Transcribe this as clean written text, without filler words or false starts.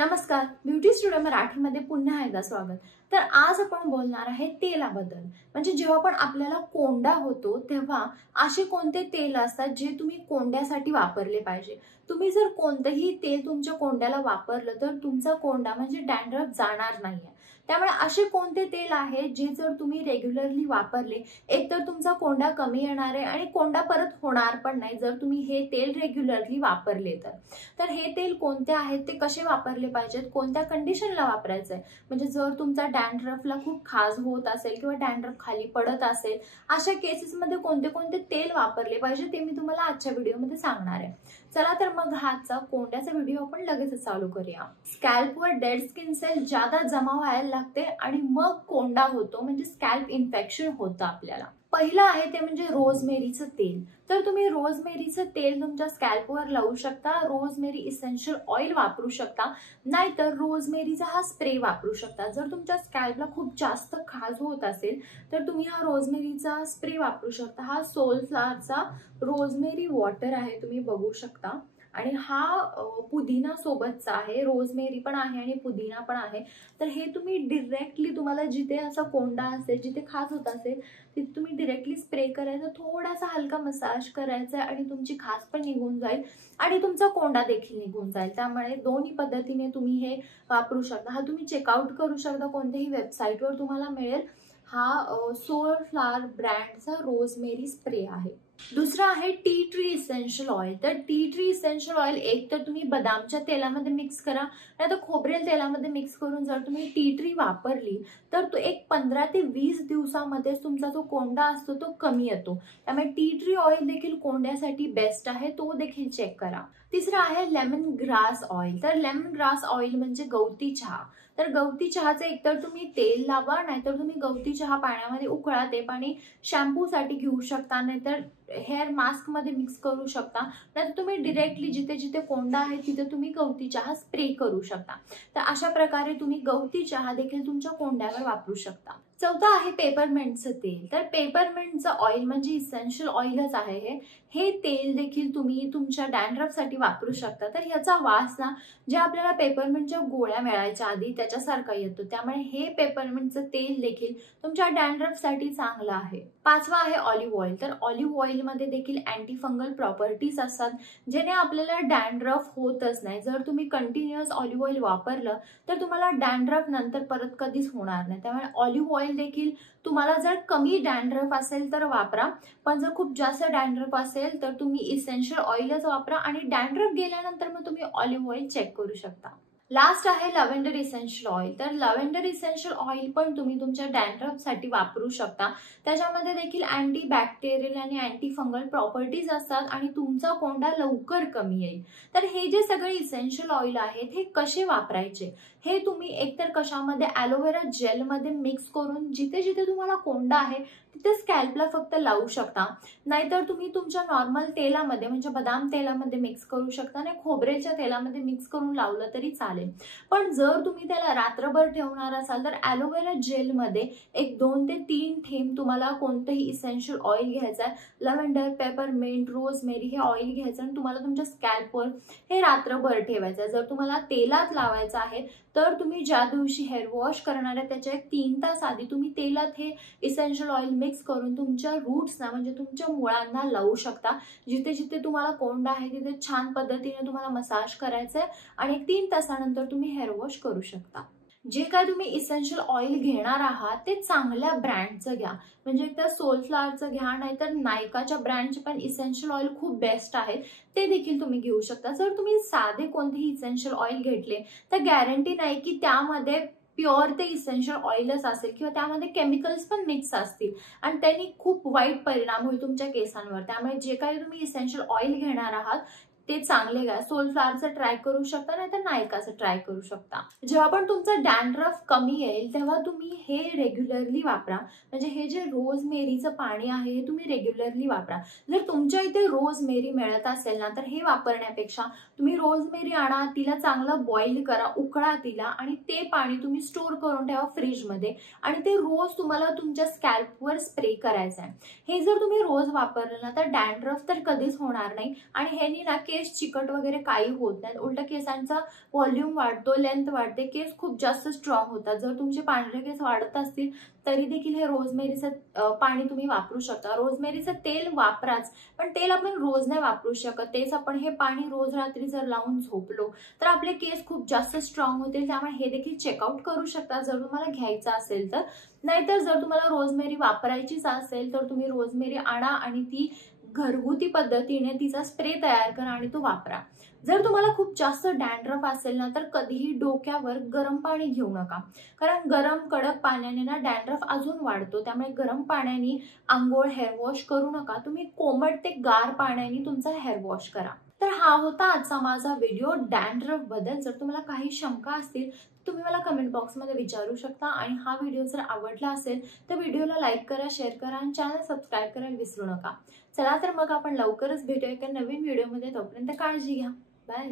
नमस्कार, beauty studio मराठीमध्ये पुन्हा एकदा स्वागत। तर आज आपण बोलणार आहे तेलाबद्दल। म्हणजे जेव्हा पण आपल्याला कोंडा होतो तेव्हा असे कोणते तेल असतात जे तुम्ही कोंड्यासाठी वापरले पाहिजे। तुम्ही जर कोणतेही तेल तुमच्या कोंड्याला वापरलं तर तुमचा कोंडा म्हणजे डॅन्ड्रफ जाणार नाहीये। त्यामुळे असे कोणते तेल आहेत जे जर तुम्ही रेग्युलरली वापरले एकतर तुमचा कोंडा कमी येणार आहे आणि कोंडा परत होणार पण नाही जर तुम्ही हे तेल रेग्युलरली वापरले तर हे तेल कोणते आहेत ते कसे वापरले पाहिजेत, कोणत्या कंडिशनला वापरायचे आहे, म्हणजे जर तुमचा डॅन्ड्रफला खूप खाज होत असेल किंवा डॅन्ड्रफ खाली पडत असेल अशा केसेसमध्ये कोणते कोणते तेल वापरले पाहिजे ते मी तुम्हाला आजच्या व्हिडिओमध्ये सांगणार आहे। चला तर मग हाचा कोंड्याचा व्हिडिओ आपण लगेच चालू करूया। स्कॅल्पवर डेड स्किन सेल ज्यादा जमा व्हायला लागते आणि मग कोंडा होतो, म्हणजे स्कॅल्प इन्फेक्शन होतं आपल्याला। पहिलं आहे ते म्हणजे रोजमेरीचं तेल। तर तुम्ही रोजमेरीचं तेल तुमच्या स्कॅल्पवर लावू शकता, रोजमेरी इसेन्शियल ऑइल वापरू शकता, नाहीतर रोजमेरीचा हा स्प्रे वापरू शकता। जर तुमच्या स्कॅल्पला खूप जास्त खाज होत असेल तर तुम्ही हा रोजमेरीचा स्प्रे वापरू शकता। हा सोलफ्लॉवरचा रोजमेरी वॉटर आहे, तुम्ही बघू शकता। आणि हा पुदिना सोबतचा आहे, रोजमेरी पण आहे आणि पुदिना पण आहे। तर हे तुम्ही डायरेक्टली तुम्हाला जिथे असा कोंडा असेल, जिथे खाज होत असेल तिथे तुम्ही डायरेक्टली स्प्रे करायचा, थोडासा हलका मसाज करायचा आणि तुमची खाज पण निघून जाईल आणि तुमचा कोंडा देखील निघून जाईल। त्यामुळे दोन्ही पद्धतीने तुम्ही हे वापरू शकता। हा तुम्ही चेकआउट करू शकता, कोणत्याही वेबसाईटवर तुम्हाला मिळेल। हा सोलफ्लॉवर ब्रँडचा रोजमेरी स्प्रे आहे। दुसरा आहे टी ट्री इसेन्शियल ऑइल। तर टी ट्री इसेन्शियल ऑइल एक तर तुम्ही बदामच्या तेलामध्ये मिक्स करा, नाहीतर खोबरेल तेलामध्ये मिक्स करून जर तुम्ही टी ट्री वापरली तर तो एक 15 ते 20 दिवसामध्ये तुमचा जो कोंडा असतो तो कमी येतो। त्यामुळे टी ट्री ऑइल देखील कोंड्यासाठी बेस्ट आहे, तो देखील चेक करा। तिसरा आहे लेमन ग्रास ऑइल। तर लेमन ग्रास ऑइल म्हणजे गवती चहा। तर गवती चहाचे एकतर तुम्ही तेल लावा, नाहीतर तुम्ही गवती चहा पाण्यामध्ये उकळा, ते पाणी शॅम्पू साठी घेऊ शकता, नाहीतर हेअर मास्क मध्ये मिक्स करू शकता, नाहीतर तुम्ही डायरेक्टली जिथे जिथे कोंडा आहे तिथे तुम्ही गवती चहा स्प्रे करू शकता। तर अशा प्रकारे तुम्ही गवती चहा देखील तुमच्या कोंड्यावर वापरू शकता। चौथा आहे पेपरमिंटचं तेल। तर पेपरमिंटचं ऑइल म्हणजे इसेन्शियल ऑइलच आहे हे तेल देखील तुम्ही तुमच्या डॅन्ड्रफसाठी वापरू शकता। तर ह्याचा वास ना जे आपल्याला पेपरमिंटच्या गोळ्या मिळायच्या आधी त्याच्यासारखा येतो, त्यामुळे हे पेपरमिंटचं तेल देखील तुमच्या डॅन्ड्रफसाठी चांगलं आहे। पाचवा आहे ऑलिव्ह ऑइल। तर ऑलिव्ह ऑइल मध्ये देखील अँटी फंगल प्रॉपर्टीज असतात, जेणे आपल्याला डॅन्ड्रफ होतच नाही। जर तुम्ही कंटिन्युअस ऑलिव्ह ऑइल वापरलं तर तुम्हाला डॅन्ड्रफ नंतर परत कधीच होणार नाही। त्यामुळे ऑलिव्ह ऑइल देखील तुम्हाला जर कमी डॅन्ड्रफ असेल तर वापरा, पण जर खूप जास्त डॅन्ड्रफ असेल तर तुम्ही इसेन्शियल ऑइलच वापरा आणि डॅन्ड्रफ गेल्यानंतर मग तुम्ही ऑलिव्ह ऑइल चेक करू शकता। लास्ट आहे लव्हेंडर इसेन्शियल ऑइल। तर लव्हेंडर इसेन्शियल ऑइल पण तुम्ही तुमच्या डॅन्ड्रफसाठी वापरू शकता। त्याच्यामध्ये देखील अँटी बॅक्टेरियल आणि अँटी फंगल प्रॉपर्टीज असतात आणि तुमचा कोंडा लवकर कमी येईल। तर हे जे सगळे इसेन्शियल ऑइल आहेत हे कसे वापरायचे हे तुम्ही एकतर कशामध्ये ॲलोवेरा जेलमध्ये मिक्स करून जिथे जिथे तुम्हाला कोंडा आहे तिथे स्कॅल्पला फक्त लावू शकता, नाहीतर तुम्ही तुमच्या नॉर्मल तेलामध्ये म्हणजे बदाम तेलामध्ये मिक्स करू शकता आणि खोबरेच्या तेलामध्ये मिक्स करून लावलं तरी चालेल। पण जर तुम्ही त्याला रात्रभर ठेवणार असाल तर ॲलोवेरा जेलमध्ये एक 2 ते 3 थेंब तुम्हाला कोणतेही इसेन्शियल ऑइल घ्यायचं आहे, लव्हेंडर, पेपरमिंट, रोजमेरी हे ऑइल घ्यायचं आणि तुम्हाला तुमच्या स्कॅल्पवर हे रात्रभर ठेवायचं आहे। जर तुम्हाला तेलात लावायचं आहे तर तुम्ही ज्या दिवशी हेअर वॉश करणार आहे त्याच्या 3 तास आधी तुम्ही तेलात हे इसेन्शियल ऑइल मिक्स करून तुमच्या रूट्सना म्हणजे तुमच्या मुळांना लावू शकता। जिथे जिथे तुम्हाला कोंडा आहे तिथे छान पद्धतीने तुम्हाला मसाज करायचं आहे आणि 3 तासानंतर तुम्ही हेअर वॉश करू शकता। जे काय तुम्ही इसेन्शियल ऑइल घेणार आहात ते चांगल्या ब्रँडचं घ्या, म्हणजे एकतर सोलफ्लॉवरचं घ्या, नाहीतर नायकाच्या ब्रँडचे पण इसेन्शियल ऑइल खूप बेस्ट आहेत, ते देखील तुम्ही घेऊ शकता। जर तुम्ही साधे कोणतेही इसेन्शियल ऑइल घेतले तर गॅरंटी नाही की त्यामध्ये प्युअर ते इसेन्शियल ऑइलच असेल किंवा त्यामध्ये केमिकल्स पण मिक्स असतील आणि त्यांनी खूप वाईट परिणाम होईल तुमच्या केसांवर। त्यामुळे जे काही तुम्ही इसेन्शियल ऑइल घेणार आहात ते चांगले घ्या। सोलफ्लॉवरचं ट्राय करू शकता, नाहीतर नायकाचं ट्राय करू शकता। जेव्हा पण तुमचा डॅन्ड्रफ कमी येईल तेव्हा तुम्ही हे रेग्युलरली वापरा, म्हणजे हे जे रोजमेरीचं पाणी आहे हे तुम्ही रेग्युलरली वापरा। जर तुमच्या इथे रोजमेरी मिळत असेल ना तर हे वापरण्यापेक्षा तुम्ही रोजमेरी आणा, तिला चांगलं बॉईल करा, उकळा तिला आणि ते पाणी तुम्ही स्टोर करून ठेवा फ्रीजमध्ये आणि ते रोज तुम्हाला तुमच्या स्कॅल्पवर स्प्रे करायचं आहे। हे जर तुम्ही रोज वापरलं ना तर डॅन्ड्रफ तर कधीच होणार नाही आणि ह्यानी ना केस केस चिकट वगैरे काही होत नाही, उलट केसांचा व्हॉल्यूम वाढतो, लेंथ वाढते, केस खूप जास्त स्ट्रॉंग होतात. जर तुमचे पांढरे केस वाढत असतील तरी देखील हे रोजमेरीचं पाणी तुम्ही वापरू शकता. रोजमेरीचं तेल वापराच, पण तेल आपण रोज नाही वापरू शकत. तेच आपण हे पाणी रोज रात्री जर लावून झोपलो तर आपले केस खूप जास्त स्ट्रॉंग होतील. त्यामुळे हे देखील चेकआउट करू शकता जर तुम्हाला घ्यायचं असेल तर. नाहीतर जर तुम्हाला रोजमेरी वापरायचीच असेल तर तुम्ही रोजमेरी आणा आणि ती घरगुती पद्धतीने तिचा स्प्रे तयार करा आणि तो वापरा. जर तुम्हाला खूप जास्त डॅन्ड्रफ असेल ना तर कधीही डोक्यावर गरम पाणी घेऊ नका, कारण गरम कडक पाण्याने ना डॅन्ड्रफ अजून वाढतो. त्यामुळे गरम पाण्याने आंघोळ, हेअर वॉश करू नका. तुम्ही कोमट ते गार पाण्याने तुमचा हेअर वॉश करा. तर हा होता आजचा माझा व्हिडिओ डॅन्ड्रफ बद्दल. जर तुम्हाला काही शंका असतील तुम्ही मला कमेंट बॉक्समध्ये विचारू शकता. आणि हा व्हिडिओ जर आवडला असेल तर व्हिडिओला लाईक करा, शेअर करा आणि चॅनल सबस्क्राईब करायला विसरू नका. चला तर मग आपण लवकरच भेटूया एका नवीन व्हिडिओमध्ये. तोपर्यंत काळजी घ्या. बाय.